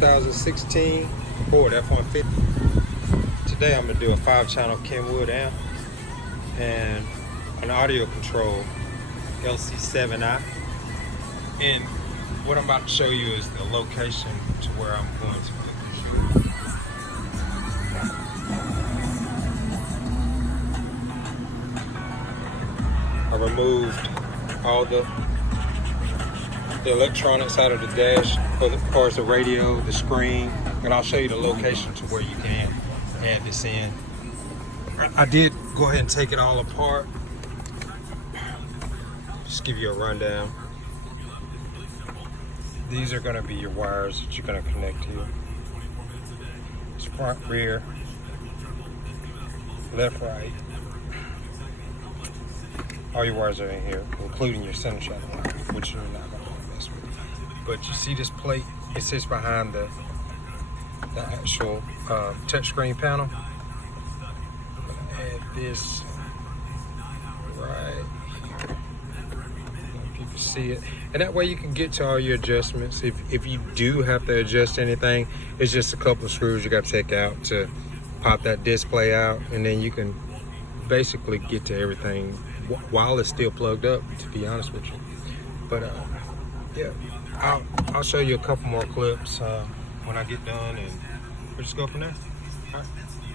2016 Ford F-150. Today I'm going to do a 5-channel Kenwood amp and an audio control lc7i. And what I'm about to show you is the location to where I'm going to put the computer. I removed all the electronics out of the dash for the parts of the radio, the screen, and I'll show you the location to where you can add this in. I did go ahead and take it all apart. Just give you a rundown. These are going to be your wires that you're going to connect to. It's front, rear, left, right. All your wires are in here, including your center channel wire, which you're not going to mess with. But you see this plate? It sits behind the actual touchscreen panel. I'm going to add this right here. If you can see it. And that way you can get to all your adjustments. If you do have to adjust anything, it's just a couple of screws you got to take out to pop that display out, and then you can basically get to everything while it's still plugged up, to be honest with you. But yeah, I'll show you a couple more clips when I get done, and we'll just go from there. All right.